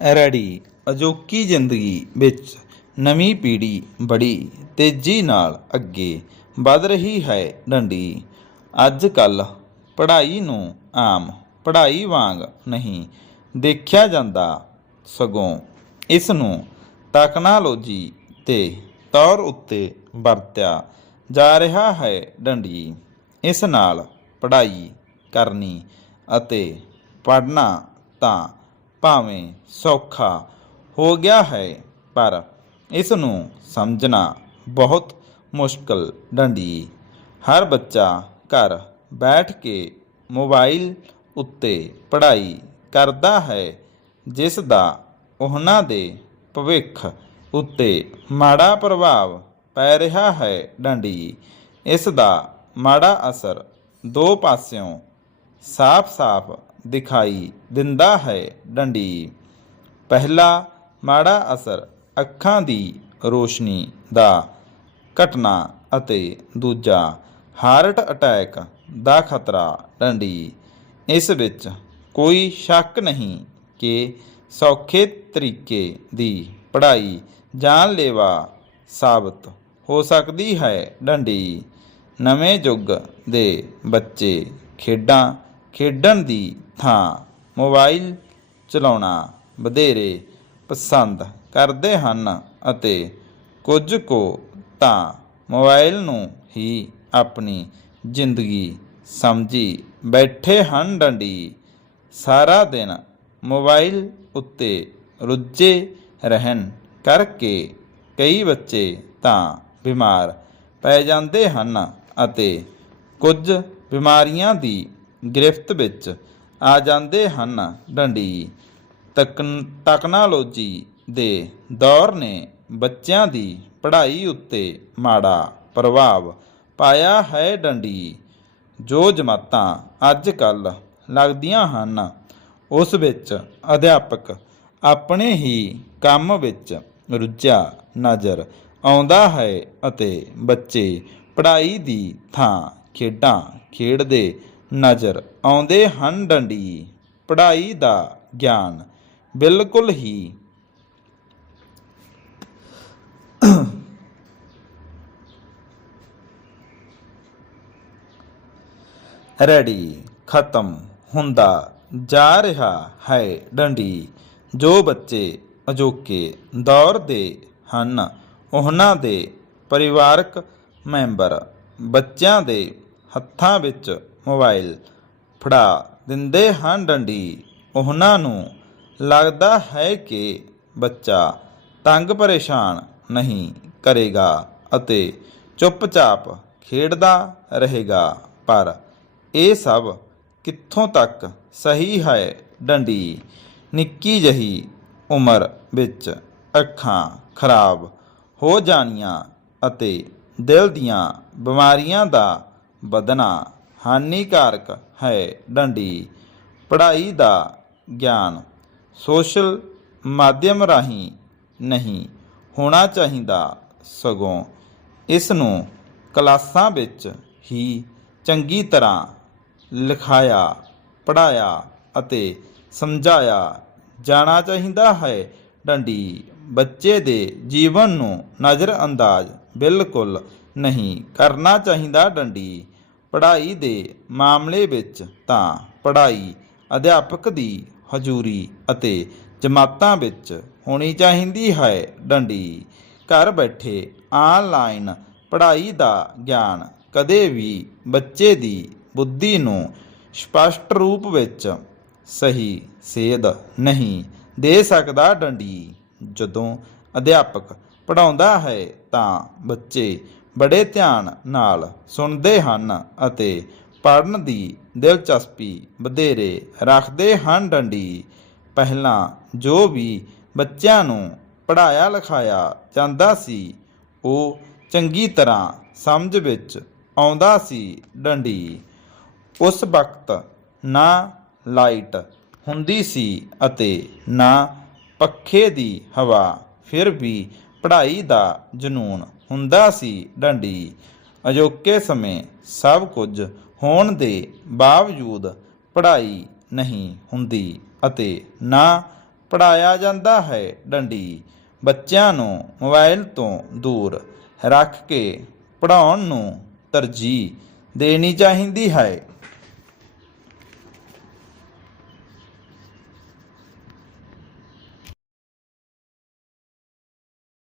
Ready. ਅਜੋਕੀ ਜ਼ਿੰਦਗੀ ਵਿੱਚ ਨਵੀਂ ਪੀੜ੍ਹੀ ਬੜੀ ਤੇਜ਼ੀ ਨਾਲ ਅੱਗੇ ਵੱਧ ਰਹੀ ਹੈ ਡੰਡੀ। ਅੱਜ ਕੱਲ ਪੜ੍ਹਾਈ ਨੂੰ ਆਮ ਪੜ੍ਹਾਈ ਵਾਂਗ ਨਹੀਂ ਦੇਖਿਆ ਜਾਂਦਾ ਸਗੋਂ ਇਸ ਨੂੰ ਟੈਕਨੋਲੋਜੀ ਦੇ ਤੌਰ ਉੱਤੇ ਵਰਤਿਆ ਜਾ ਰਿਹਾ ਹੈ ਡੰਡੀ। ਇਸ ਨਾਲ ਪੜ੍ਹਾਈ ਕਰਨੀ ਅਤੇ ਪੜ੍ਹਨਾ ਤਾਂ ਭਾਵੇਂ ਸੌਖਾ ਹੋ ਗਿਆ ਹੈ, ਪਰ ਇਸ ਨੂੰ ਸਮਝਣਾ ਬਹੁਤ ਮੁਸ਼ਕਲ ਡੰਡੀ। ਹਰ ਬੱਚਾ ਘਰ ਬੈਠ ਕੇ ਮੋਬਾਈਲ ਉੱਤੇ ਪੜ੍ਹਾਈ ਕਰਦਾ ਹੈ, ਜਿਸ ਦਾ ਉਹਨਾਂ ਦੇ ਭਵਿੱਖ ਉੱਤੇ ਮਾੜਾ ਪ੍ਰਭਾਵ ਪੈ ਰਿਹਾ ਹੈ ਡੰਡੀ। ਇਸ ਦਾ ਮਾੜਾ ਅਸਰ ਦੋ ਪਾਸਿਓਂ ਸਾਫ਼-ਸਾਫ਼ ਦਿਖਾਈ ਦਿੰਦਾ ਹੈ ਡੰਡੀ। ਪਹਿਲਾ ਮਾੜਾ ਅਸਰ ਅੱਖਾਂ ਦੀ ਰੋਸ਼ਨੀ ਦਾ ਘਟਨਾ ਅਤੇ ਦੂਜਾ ਹਾਰਟ ਅਟੈਕ ਦਾ ਖਤਰਾ ਡੰਡੀ। ਇਸ ਵਿੱਚ ਕੋਈ ਸ਼ੱਕ ਨਹੀਂ ਕਿ ਸੌਖੇ ਤਰੀਕੇ ਦੀ ਪੜ੍ਹਾਈ ਜਾਨਲੇਵਾ ਸਾਬਤ ਹੋ ਸਕਦੀ ਹੈ ਡੰਡੀ। ਨਵੇਂ ਯੁੱਗ ਦੇ ਬੱਚੇ ਖੇਡਾਂ ਖੇਡਣ ਦੀ ਥਾਂ ਮੋਬਾਈਲ ਚਲਾਉਣਾ ਵਧੇਰੇ ਪਸੰਦ ਕਰਦੇ ਹਨ ਅਤੇ ਕੁਝ ਕੋ ਤਾਂ ਮੋਬਾਈਲ ਨੂੰ ਹੀ ਆਪਣੀ ਜ਼ਿੰਦਗੀ ਸਮਝੀ ਬੈਠੇ ਹਨ ਡੰਡੀ। ਸਾਰਾ ਦਿਨ ਮੋਬਾਈਲ ਉੱਤੇ ਰੁੱਝੇ ਰਹਿਣ ਕਰਕੇ ਕਈ ਬੱਚੇ ਤਾਂ ਬਿਮਾਰ ਪੈ ਜਾਂਦੇ ਹਨ ਅਤੇ ਕੁਝ ਬਿਮਾਰੀਆਂ ਦੀ ਗ੍ਰਿਫਤ ਵਿੱਚ ਆ ਜਾਂਦੇ ਹਨ। ਡੰਡੀ ਤਕਨ ਟੈਕਨੋਲੋਜੀ ਦੇ ਦੌਰ ਨੇ ਬੱਚਿਆਂ ਦੀ ਪੜ੍ਹਾਈ ਉੱਤੇ ਮਾੜਾ ਪ੍ਰਭਾਵ ਪਾਇਆ ਹੈ ਡੰਡੀ। ਜੋ ਜਮਾਤਾਂ ਅੱਜ ਕੱਲ ਲੱਗਦੀਆਂ ਹਨ, ਉਸ ਵਿੱਚ ਅਧਿਆਪਕ ਆਪਣੇ ਹੀ ਕੰਮ ਵਿੱਚ ਰੁੱਝਿਆ ਨਜ਼ਰ ਆਉਂਦਾ ਹੈ ਅਤੇ ਬੱਚੇ ਪੜ੍ਹਾਈ ਦੀ ਥਾਂ ਖੇਡਾਂ ਖੇਡਦੇ ਨਜ਼ਰ ਆਉਂਦੇ ਹਨ ਡੰਡੀ। ਪੜ੍ਹਾਈ ਦਾ ਗਿਆਨ ਬਿਲਕੁਲ ਹੀ ਰੈਡੀ, ਖਤਮ ਹੁੰਦਾ ਜਾ ਰਿਹਾ ਹੈ ਡੰਡੀ। ਜੋ ਬੱਚੇ ਅਜੋਕੇ ਦੌਰ ਦੇ ਹਨ, ਉਹਨਾਂ ਦੇ ਪਰਿਵਾਰਕ ਮੈਂਬਰ ਬੱਚਿਆਂ ਦੇ ਹੱਥਾਂ ਵਿੱਚ ਮੋਬਾਈਲ ਫੜਾ ਦਿੰਦੇ ਹਨ ਡੰਡੀ। ਉਹਨਾਂ ਨੂੰ ਲੱਗਦਾ ਹੈ ਕਿ ਬੱਚਾ ਤੰਗ ਪਰੇਸ਼ਾਨ ਨਹੀਂ ਕਰੇਗਾ ਅਤੇ ਚੁੱਪਚਾਪ ਖੇਡਦਾ ਰਹੇਗਾ। ਪਰ ਇਹ ਸਭ ਕਿੱਥੋਂ ਤੱਕ ਸਹੀ ਹੈ ਡੰਡੀ? ਨਿੱਕੀ ਜਹੀ ਉਮਰ ਵਿੱਚ ਅੱਖਾਂ ਖਰਾਬ ਹੋ ਜਾਣੀਆਂ ਅਤੇ ਦਿਲ ਦੀਆਂ ਬਿਮਾਰੀਆਂ ਦਾ ਵਧਣਾ ਹਾਨੀਕਾਰਕ ਹੈ। ਡੰਡੀ, ਪੜ੍ਹਾਈ ਦਾ ਗਿਆਨ ਸੋਸ਼ਲ ਮਾਧਿਅਮ ਰਾਹੀਂ ਨਹੀਂ ਹੋਣਾ ਚਾਹੀਦਾ ਸਗੋਂ ਇਸ ਨੂੰ ਕਲਾਸਾਂ ਵਿੱਚ ਹੀ ਚੰਗੀ ਤਰ੍ਹਾਂ ਲਿਖਾਇਆ ਪੜਾਇਆ ਅਤੇ ਸਮਝਾਇਆ ਜਾਣਾ ਚਾਹੀਦਾ ਹੈ। ਡੰਡੀ, ਬੱਚੇ ਦੇ ਜੀਵਨ ਨੂੰ ਨਜ਼ਰਅੰਦਾਜ਼ ਬਿਲਕੁਲ ਨਹੀਂ ਕਰਨਾ ਚਾਹੀਦਾ। ਡੰਡੀ ਪੜ੍ਹਾਈ ਦੇ ਮਾਮਲੇ ਵਿੱਚ ਤਾਂ ਪੜ੍ਹਾਈ ਅਧਿਆਪਕ ਦੀ ਹਜ਼ੂਰੀ ਅਤੇ ਜਮਾਤਾਂ ਵਿੱਚ ਹੋਣੀ ਚਾਹੀਦੀ ਹੈ ਡੰਡੀ। ਘਰ ਬੈਠੇ ਆਨਲਾਈਨ ਪੜ੍ਹਾਈ ਦਾ ਗਿਆਨ ਕਦੇ ਵੀ ਬੱਚੇ ਦੀ ਬੁੱਧੀ ਨੂੰ ਸਪਸ਼ਟ ਰੂਪ ਵਿੱਚ ਸਹੀ ਸੇਧ ਨਹੀਂ ਦੇ ਸਕਦਾ ਡੰਡੀ। ਜਦੋਂ ਅਧਿਆਪਕ ਪੜਾਉਂਦਾ ਹੈ ਤਾਂ ਬੱਚੇ ਬੜੇ ਧਿਆਨ ਨਾਲ ਸੁਣਦੇ ਹਨ ਅਤੇ ਪੜ੍ਹਨ ਦੀ ਦਿਲਚਸਪੀ ਵਧੇਰੇ ਰੱਖਦੇ ਹਨ। ਡੰਡੀ, ਪਹਿਲਾਂ ਜੋ ਵੀ ਬੱਚਿਆਂ ਨੂੰ ਪੜਾਇਆ ਲਿਖਾਇਆ ਜਾਂਦਾ ਸੀ, ਉਹ ਚੰਗੀ ਤਰ੍ਹਾਂ ਸਮਝ ਵਿੱਚ ਆਉਂਦਾ ਸੀ। ਡੰਡੀ, ਉਸ ਵਕਤ ਨਾ ਲਾਈਟ ਹੁੰਦੀ ਸੀ ਅਤੇ ਨਾ ਪੱਖੇ ਦੀ ਹਵਾ, ਫਿਰ ਵੀ ਪੜ੍ਹਾਈ ਦਾ ਜਨੂਨ ਹੁੰਦਾ ਸੀ ਡੰਡੀ। ਅਜੋਕੇ ਸਮੇਂ ਸਭ ਕੁਝ ਹੋਣ ਦੇ ਬਾਵਜੂਦ ਪੜ੍ਹਾਈ ਨਹੀਂ ਹੁੰਦੀ ਅਤੇ ਨਾ ਪੜਾਇਆ ਜਾਂਦਾ ਹੈ ਡੰਡੀ। ਬੱਚਿਆਂ ਨੂੰ ਮੋਬਾਈਲ ਤੋਂ ਦੂਰ ਰੱਖ ਕੇ ਪੜਾਉਣ ਨੂੰ ਤਰਜੀਹ ਦੇਣੀ ਚਾਹੀਦੀ ਹੈ।